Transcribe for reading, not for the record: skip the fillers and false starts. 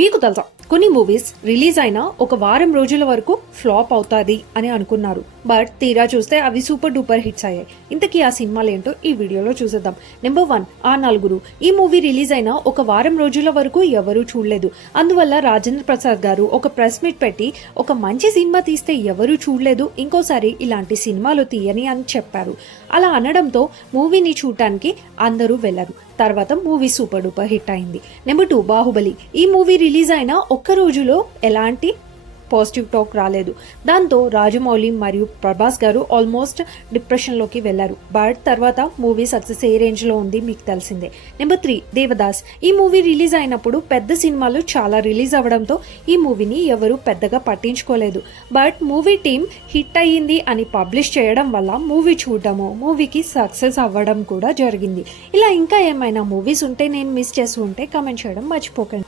మీకు తెలుసా కొన్ని మూవీస్ రిలీజ్ అయినా ఒక వారం రోజుల వరకు ఫ్లాప్ అవుతాది అని అనుకున్నారు. బట్ తీరా చూస్తే అవి సూపర్ డూపర్ హిట్స్ అయ్యాయి. ఇంతకీ ఆ సినిమాలు ఏంటో ఈ వీడియోలో చూసేద్దాం. నెంబర్ 1 ఆ నలుగురు. ఈ మూవీ రిలీజ్ అయినా ఒక వారం రోజుల వరకు ఎవరూ చూడలేదు. అందువల్ల రాజేంద్ర ప్రసాద్ గారు ఒక ప్రెస్ మీట్ పెట్టి ఒక మంచి సినిమా తీస్తే ఎవరూ చూడలేదు, ఇంకోసారి ఇలాంటి సినిమాలు తీయని అని చెప్పారు. అలా అనడంతో మూవీని చూడటానికి అందరూ వెళ్లారు. తర్వాత మూవీ సూపర్ డూపర్ హిట్ అయింది. నెంబర్ 2 బాహుబలి. ఈ మూవీ రిలీజ్ అయిన ఒక్క రోజులో ఎలాంటి పాజిటివ్ టాక్ రాలేదు. దాంతో రాజమౌళి మరియు ప్రభాస్ గారు ఆల్మోస్ట్ డిప్రెషన్లోకి వెళ్లారు. బట్ తర్వాత మూవీ సక్సెస్ ఏ రేంజ్లో ఉంది మీకు తెలిసిందే. నెంబర్ 3 దేవదాస్. ఈ మూవీ రిలీజ్ అయినప్పుడు పెద్ద సినిమాలు చాలా రిలీజ్ అవ్వడంతో ఈ మూవీని ఎవరు పెద్దగా పట్టించుకోలేదు. బట్ మూవీ టీమ్ హిట్ అయ్యింది అని పబ్లిష్ చేయడం వల్ల మూవీ చూడడము, మూవీకి సక్సెస్ అవ్వడం కూడా జరిగింది. ఇలా ఇంకా ఏమైనా మూవీస్ ఉంటే నేను మిస్ చేసి ఉంటే కామెంట్ చేయడం మర్చిపోకండి.